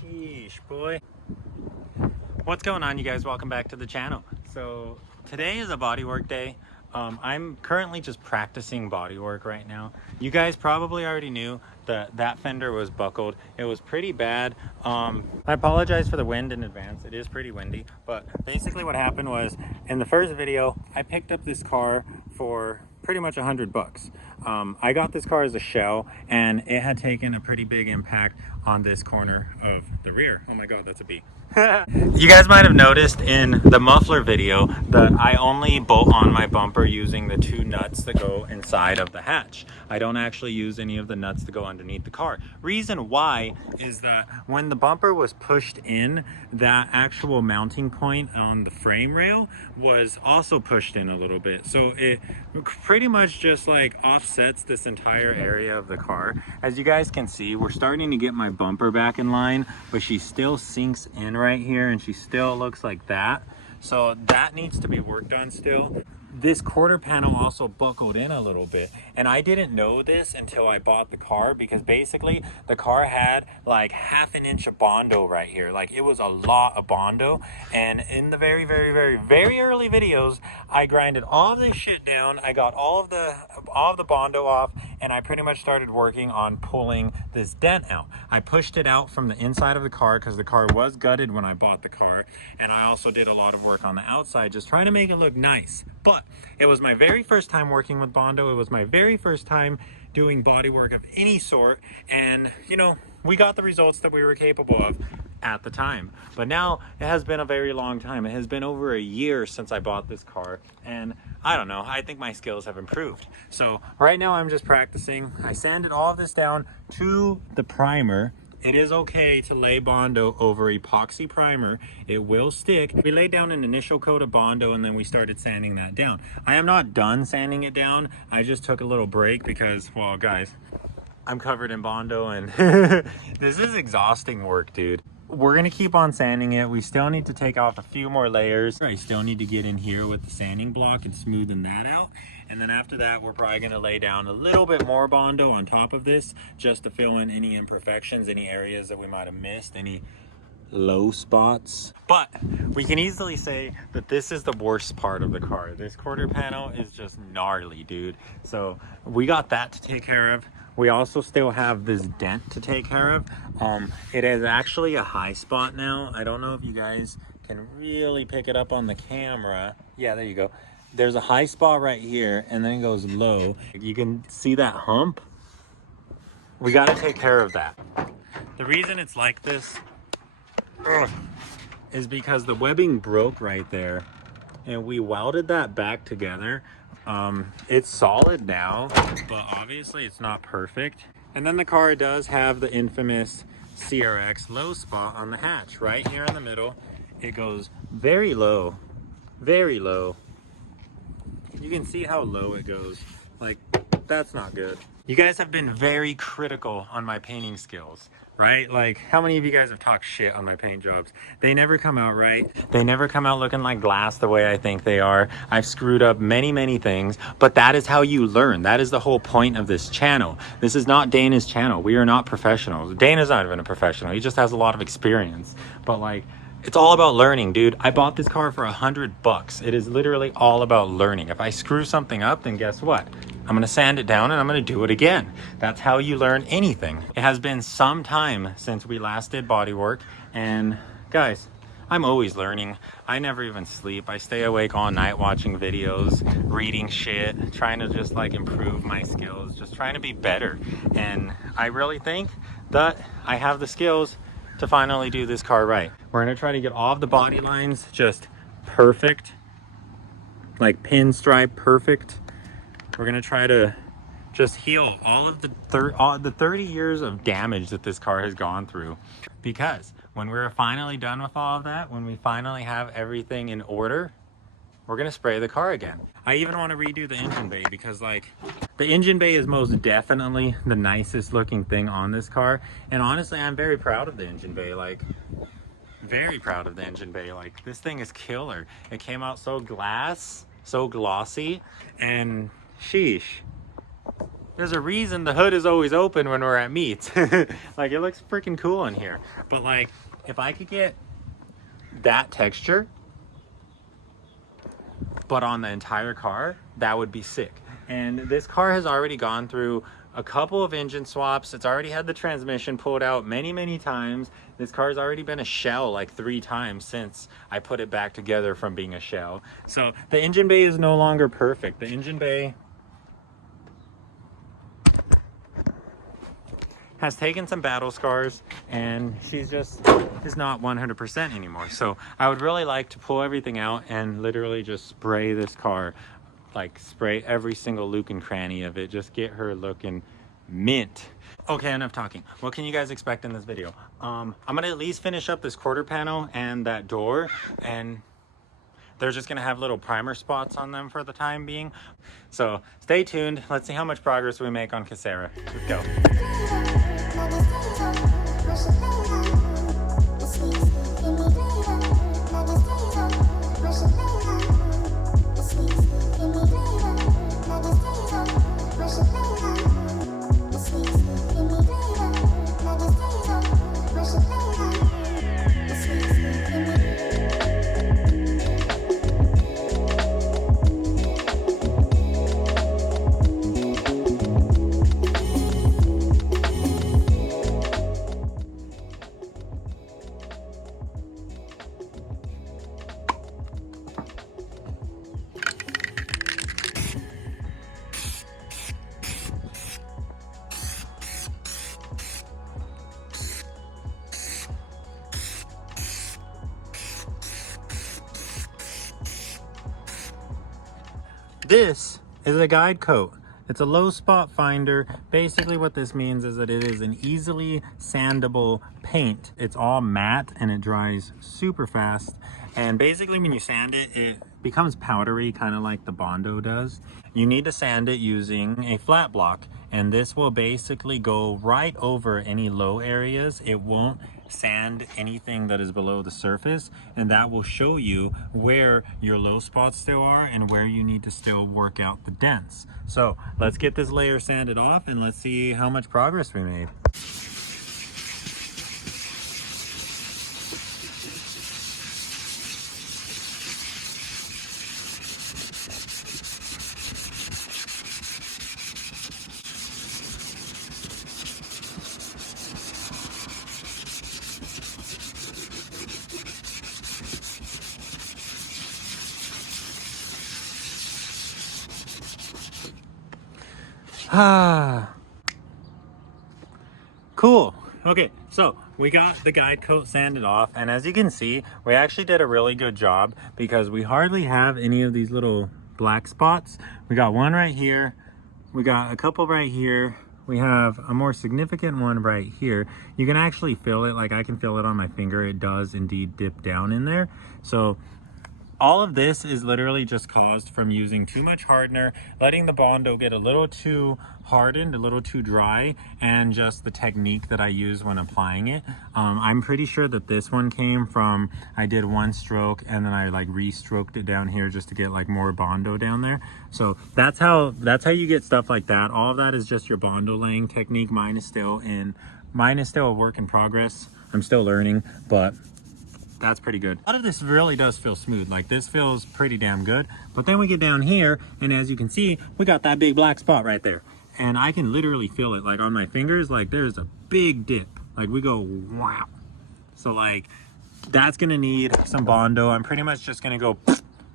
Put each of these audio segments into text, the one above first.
Sheesh, boy. What's going on, you guys? Welcome back to the channel. So today is a bodywork day. I'm currently just practicing bodywork right now. You guys probably already knew that that fender was buckled. It was pretty bad. I apologize for the wind in advance. It is pretty windy, but basically what happened was in the first video, I picked up this car for pretty much $100. I got this car as a shell, and it had taken a pretty big impact on this corner of the rear. Oh my God, that's a bee. You guys might have noticed in the muffler video that I only bolt on my bumper using the 2 nuts that go inside of the hatch. I don't actually use any of the nuts to go underneath the car. Reason why is that when the bumper was pushed in, that actual mounting point on the frame rail was also pushed in a little bit. So it pretty much just like offsets this entire area of the car. As you guys can see, we're starting to get my bumper back in line, but she still sinks in right here and she still looks like that. So that needs to be worked on still. This quarter panel also buckled in a little bit, and I didn't know this until I bought the car, because basically the car had like half an inch of Bondo right here. Like, it was a lot of Bondo, and in the very early videos I grinded all this shit down. I got all of the Bondo off, and I pretty much started working on pulling this dent out. I pushed it out from the inside of the car because the car was gutted when I bought the car, and I also did a lot of work on the outside just trying to make it look nice. But it was my very first time working with Bondo. It was my very first time doing body work of any sort, and you know, we got the results that we were capable of at the time. But now it has been a very long time. It has been over a year since I bought this car, and I don't know, I think my skills have improved. So right now I'm just practicing. I sanded all of this down to the primer. It is okay to lay Bondo over epoxy primer. It will stick. We laid down an initial coat of Bondo, and then we started sanding that down. I am not done sanding it down. I just took a little break because, well, guys, I'm covered in Bondo, and this is exhausting work, dude. We're gonna keep on sanding it. We still need to take off a few more layers. I still need to get in here with the sanding block and smoothen that out. And then after that, we're probably gonna lay down a little bit more Bondo on top of this, just to fill in any imperfections, any areas that we might have missed, any low spots. But we can easily say that this is the worst part of the car. This quarter panel is just gnarly, dude. So we got that to take care of. We also still have this dent to take care of. It is actually a high spot now. I don't know if you guys can really pick it up on the camera. Yeah, there you go. There's a high spot right here, and then it goes low. You can see that hump. We got to take care of that. The reason it's like this is because the webbing broke right there, and we welded that back together. It's solid now, but obviously it's not perfect. And then the car does have the infamous CRX low spot on the hatch right here in the middle. It goes very low, very low. You can see how low it goes. Like, that's not good. You guys have been very critical on my painting skills, right? Like, how many of you guys have talked shit on my paint jobs? They never come out right. They never come out looking like glass the way I think they are. I've screwed up many things, but that is how you learn. That is the whole point of this channel. This is not Dana's channel. We are not professionals. Dana's not even a professional. He just has a lot of experience. But like, it's all about learning, dude. I bought this car for $100. It is literally all about learning. If I screw something up, then guess what? I'm gonna sand it down and I'm gonna do it again. That's how you learn anything. It has been some time since we last did body work, and guys, I'm always learning. I never even sleep. I stay awake all night watching videos, reading shit, trying to just like improve my skills, just trying to be better. And I really think that I have the skills to finally do this car right. We're gonna try to get all of the body lines just perfect, like pinstripe perfect. We're gonna try to just heal all of the 30 years of damage that this car has gone through. Because when we're finally done with all of that, when we finally have everything in order, we're gonna spray the car again. I even want to redo the engine bay, because like, the engine bay is most definitely the nicest looking thing on this car. And honestly, I'm very proud of the engine bay. Like, very proud of the engine bay. Like, this thing is killer. It came out so glossy, and sheesh. There's a reason the hood is always open when we're at meets. Like, it looks freaking cool in here. But like, if I could get that texture, but on the entire car, that would be sick. And this car has already gone through a couple of engine swaps. It's already had the transmission pulled out many times. This car's already been a shell like 3 times since I put it back together from being a shell. So the engine bay is no longer perfect. The engine bay has taken some battle scars, and she's just is not 100% anymore. So I would really like to pull everything out and literally just spray this car, like spray every single nook and cranny of it, just get her looking mint. Okay, enough talking. What can you guys expect in this video? I'm gonna at least finish up this quarter panel and that door, and they're just gonna have little primer spots on them for the time being. So stay tuned. Let's see how much progress we make on Casera. Let's go. This is a guide coat. It's a low spot finder. Basically what this means is that it is an easily sandable paint. It's all matte and it dries super fast. And basically when you sand it, it becomes powdery, kind of like the Bondo does. You need to sand it using a flat block, and this will basically go right over any low areas. It won't sand anything that is below the surface, and that will show you where your low spots still are and where you need to still work out the dents. So let's get this layer sanded off and let's see how much progress we made. Cool. Okay, so we got the guide coat sanded off, and as you can see, we actually did a really good job because we hardly have any of these little black spots. We got one right here, we got a couple right here, we have a more significant one right here. You can actually feel it, like I can feel it on my finger. It does indeed dip down in there. So all of this is literally just caused from using too much hardener, letting the Bondo get a little too hardened, a little too dry, and just the technique that I use when applying it. I'm pretty sure that this one came from, I did one stroke and then I like re-stroked it down here just to get like more Bondo down there. So that's how you get stuff like that. All of that is just your Bondo laying technique. Mine is still a work in progress. I'm still learning, but that's pretty good. A lot of this really does feel smooth. Like this feels pretty damn good. But then we get down here, and as you can see, we got that big black spot right there. And I can literally feel it like on my fingers, like there's a big dip. Like we go, wow. So like, that's gonna need some Bondo. I'm pretty much just gonna go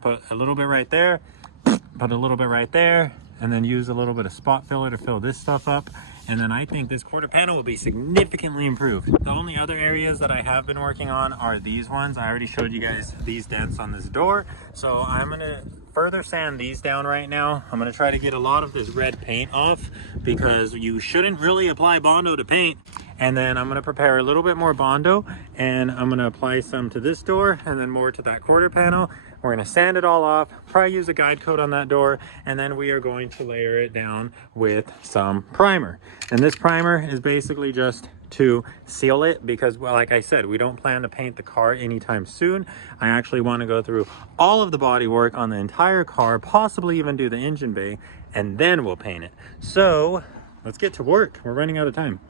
put a little bit right there, put a little bit right there, and then use a little bit of spot filler to fill this stuff up. And then I think this quarter panel will be significantly improved. The only other areas that I have been working on are these ones. I already showed you guys these dents on this door. So I'm gonna further sand these down right now. I'm gonna try to get a lot of this red paint off because you shouldn't really apply Bondo to paint. And then I'm gonna prepare a little bit more Bondo, and I'm gonna apply some to this door and then more to that quarter panel. We're gonna sand it all off, probably use a guide coat on that door, and then we are going to layer it down with some primer. And this primer is basically just to seal it because, well, like I said, we don't plan to paint the car anytime soon. I actually want to go through all of the body work on the entire car, possibly even do the engine bay, and then we'll paint it. So let's get to work. We're running out of time.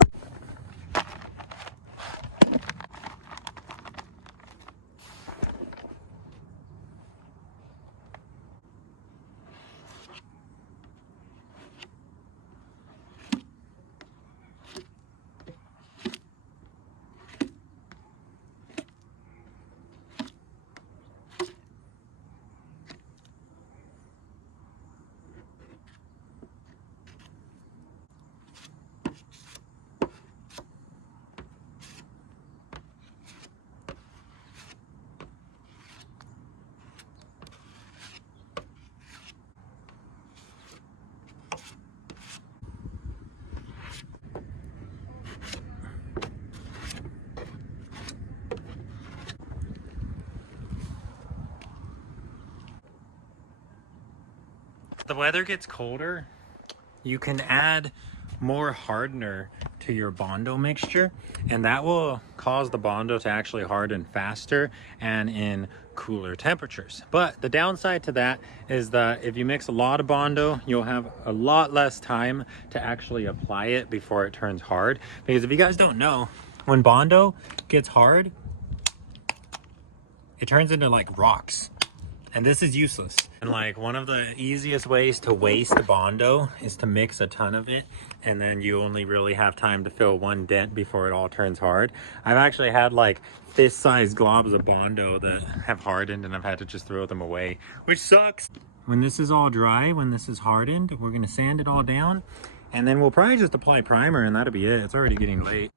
The weather gets colder, you can add more hardener to your Bondo mixture, and that will cause the Bondo to actually harden faster and in cooler temperatures. But the downside to that is that if you mix a lot of Bondo, you'll have a lot less time to actually apply it before it turns hard. Because if you guys don't know, when Bondo gets hard, it turns into like rocks. And this is useless. And like one of the easiest ways to waste Bondo is to mix a ton of it, and then you only really have time to fill one dent before it all turns hard. I've actually had like this size globs of Bondo that have hardened, and I've had to just throw them away, which sucks. When this is all dry, when this is hardened, we're gonna sand it all down, and then we'll probably just apply primer, and that'll be it. It's already getting late.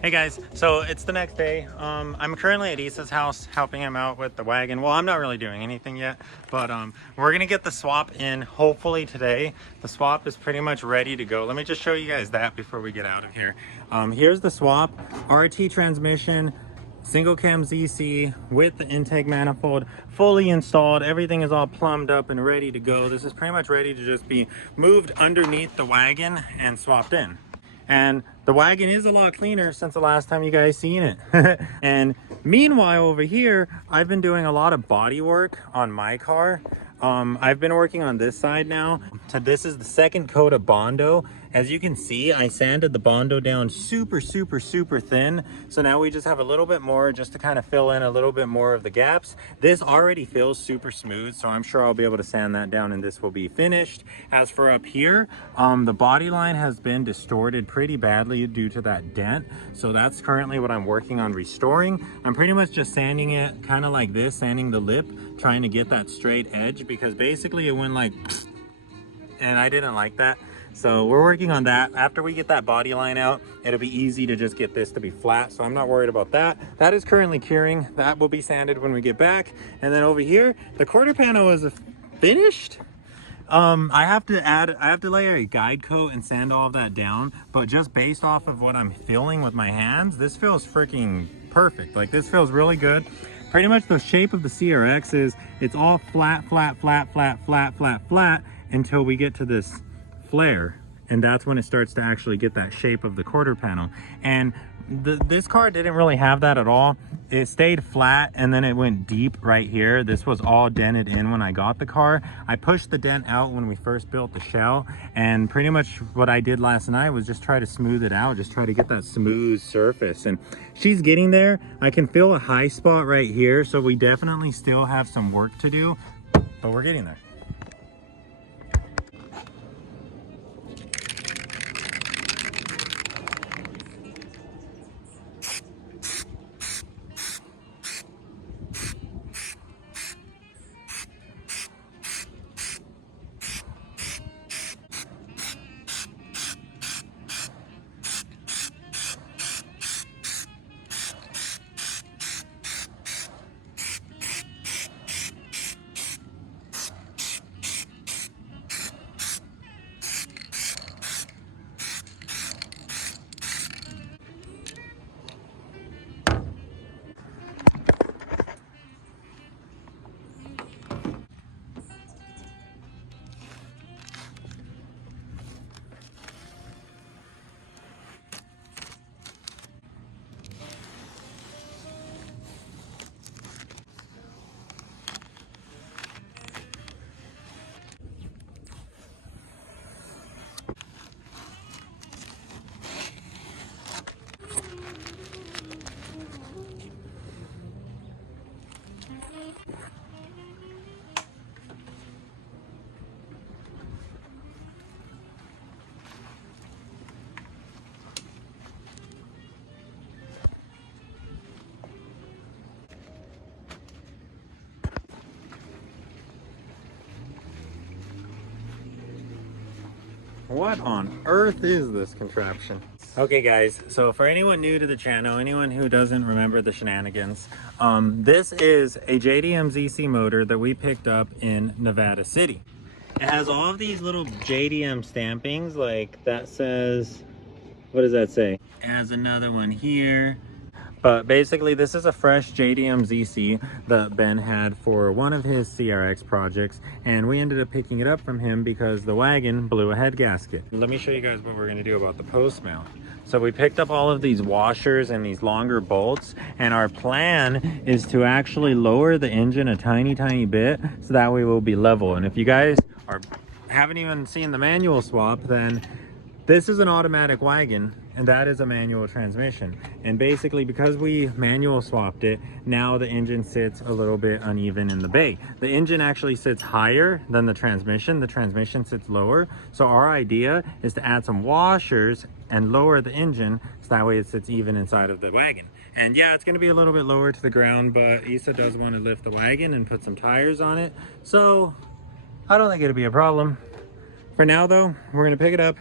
Hey guys, so it's the next day. I'm currently at Issa's house helping him out with the wagon. Well, I'm not really doing anything yet, but we're gonna get the swap in hopefully today. The swap is pretty much ready to go. Let me just show you guys that before we get out of here. Here's the swap, RT transmission, single cam ZC with the intake manifold fully installed. Everything is all plumbed up and ready to go. This is pretty much ready to just be moved underneath the wagon and swapped in. And the wagon is a lot cleaner since the last time you guys seen it. And meanwhile over here, I've been doing a lot of body work on my car. I've been working on this side now. So this is the second coat of Bondo. As you can see, I sanded the Bondo down super thin. So now we just have a little bit more just to kind of fill in a little bit more of the gaps. This already feels super smooth, so I'm sure I'll be able to sand that down and this will be finished. As for up here, the body line has been distorted pretty badly due to that dent. So that's currently what I'm working on restoring. I'm pretty much just sanding it kind of like this, sanding the lip, trying to get that straight edge, because basically it went like, and I didn't like that. So we're working on that. After we get that body line out, it'll be easy to just get this to be flat. So I'm not worried about that. That is currently curing. That will be sanded when we get back. And then over here, the quarter panel is finished. I have to lay a guide coat and sand all of that down, but just based off of what I'm feeling with my hands, this feels freaking perfect. Like this feels really good. Pretty much the shape of the CRX is, it's all flat until we get to this flare, and that's when it starts to actually get that shape of the quarter panel. And this car didn't really have that at all. It stayed flat and then it went deep right here. This was all dented in when I got the car. I pushed the dent out when we first built the shell, and pretty much what I did last night was just try to smooth it out, just try to get that smooth surface, and she's getting there. I can feel a high spot right here, so we definitely still have some work to do, but we're getting there. what on earth is this contraption? Okay guys, so for anyone new to the channel, anyone who doesn't remember the shenanigans, this is a JDM ZC motor that we picked up in Nevada City. It has all of these little JDM stampings, like that says, what does that say? It has another one here. But basically, this is a fresh JDM ZC that Ben had for one of his CRX projects, and we ended up picking it up from him because the wagon blew a head gasket. Let me show you guys what we're gonna do about the post mount. So we picked up all of these washers and these longer bolts, and our plan is to actually lower the engine a tiny bit, so that way we'll be level. And if you guys haven't even seen the manual swap, then this is an automatic wagon and that is a manual transmission. And basically, because we manual swapped it, now the engine sits a little bit uneven in the bay. The engine actually sits higher than the transmission sits lower. So our idea is to add some washers and lower the engine so that way it sits even inside of the wagon. And yeah, it's gonna be a little bit lower to the ground, but Issa does want to lift the wagon and put some tires on it. So I don't think it'll be a problem. For now though, we're gonna pick it up,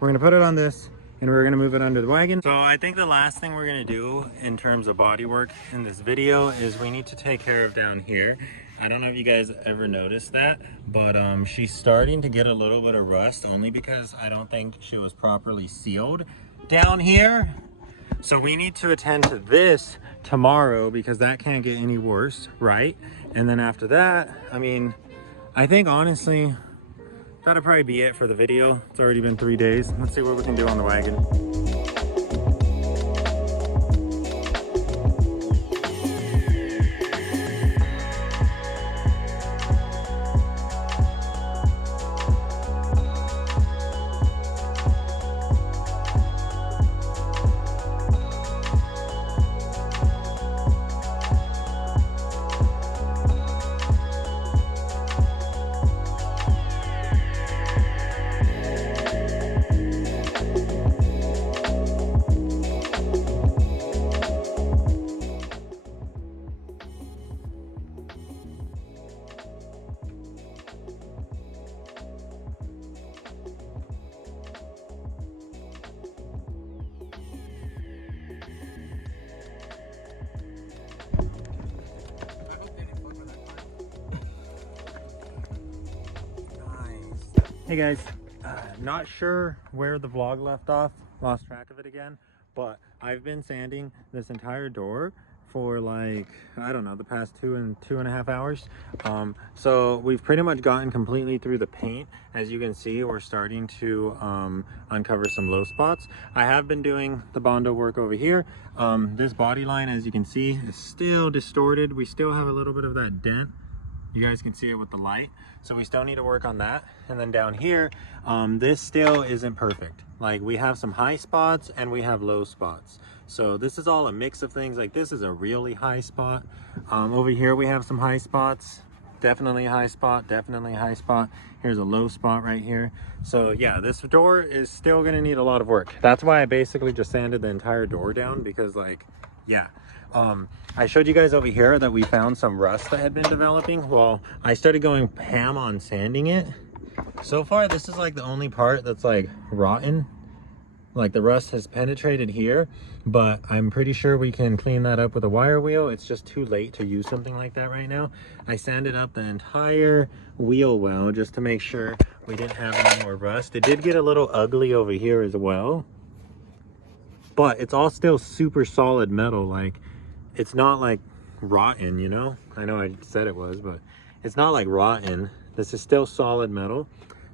we're gonna put it on this, and we're gonna move it under the wagon. So I think the last thing we're gonna do in terms of body work in this video is we need to take care of down here. I don't know if you guys ever noticed that, but she's starting to get a little bit of rust, only because I don't think she was properly sealed down here. So we need to attend to this tomorrow because that can't get any worse, right? And then after that, I mean, I think honestly, that'll probably be it for the video. It's already been 3 days. Let's see what we can do on the wagon. Hey guys, not sure where the vlog left off, lost track of it again, but I've been sanding this entire door for like, I don't know, the past 2.5 hours. So we've pretty much gotten completely through the paint. As you can see, we're starting to uncover some low spots. I have been doing the Bondo work over here. This body line, as you can see, is still distorted. We still have a little bit of that dent. You guys can see it with the light, so we still need to work on that. And then down here, this still isn't perfect. Like, we have some high spots and we have low spots, so this is all a mix of things. Like, this is a really high spot. Over here we have some high spots, definitely a high spot, definitely a high spot. Here's a low spot right here. So yeah, this door is still gonna need a lot of work. That's why I basically just sanded the entire door down, because like, yeah. I showed you guys over here that we found some rust that had been developing. Well, I started going ham on sanding it. So far, this is like the only part that's like rotten. Like, the rust has penetrated here, but I'm pretty sure we can clean that up with a wire wheel. It's just too late to use something like that right now. I sanded up the entire wheel well just to make sure we didn't have any more rust. It did get a little ugly over here as well, but it's all still super solid metal. Like, it's not like rotten, you know? I know I said it was, but it's not like rotten. This is still solid metal.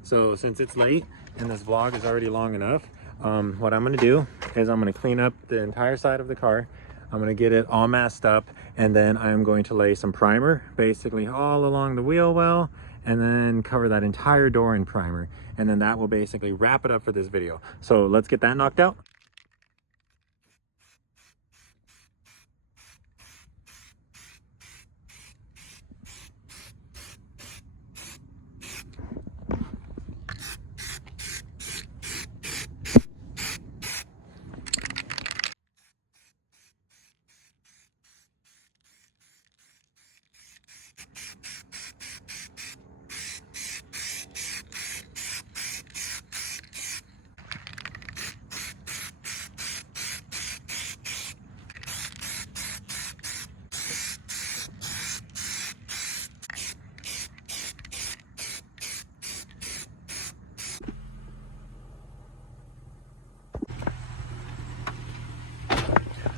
So since it's late and this vlog is already long enough, what I'm gonna do is I'm gonna clean up the entire side of the car. I'm gonna get it all masked up, and then I'm going to lay some primer basically all along the wheel well, and then cover that entire door in primer. And then that will basically wrap it up for this video. So let's get that knocked out.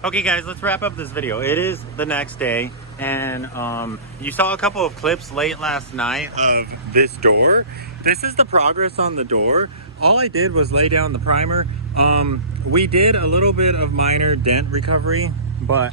Okay guys, let's wrap up this video. It is the next day, and you saw a couple of clips late last night of this door. This is the progress on the door. All I did was lay down the primer. We did a little bit of minor dent recovery, but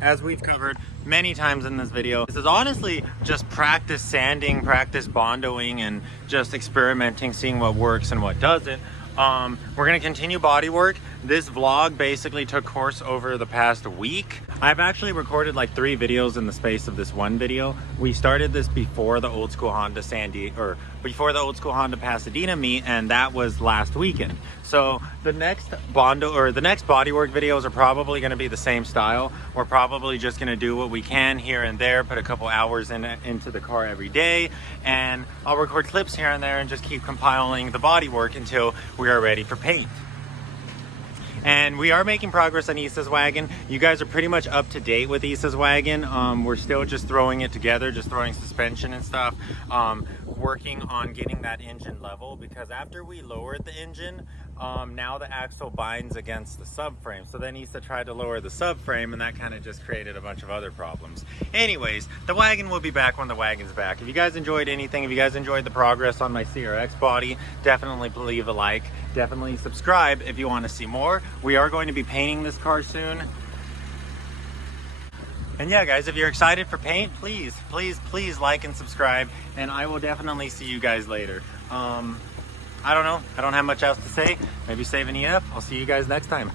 as we've covered many times in this video, this is honestly just practice sanding, practice bondoing, and just experimenting, seeing what works and what doesn't. We're gonna continue body work. This vlog basically took course over the past week. I've actually recorded like 3 videos in the space of this one video. We started this before the old school Honda before the old school Honda Pasadena meet, and that was last weekend. So the next bodywork videos are probably gonna be the same style. We're probably just gonna do what we can here and there, put a couple hours into the car every day, and I'll record clips here and there and just keep compiling the bodywork until we are ready for paint. And we are making progress on Issa's wagon. You guys are pretty much up to date with Issa's wagon. We're still just throwing it together, just throwing suspension and stuff. Working on getting that engine level, because after we lowered the engine, now the axle binds against the subframe. So then Issa tried to lower the subframe, and that kind of just created a bunch of other problems. Anyways, the wagon will be back when the wagon's back. If you guys enjoyed anything, if you guys enjoyed the progress on my CRX body, definitely leave a like. Definitely subscribe if you want to see more. We are going to be painting this car soon. And yeah, guys, if you're excited for paint, please like and subscribe, and I will definitely see you guys later. I don't know. I don't have much else to say. Maybe save an EF. I'll see you guys next time.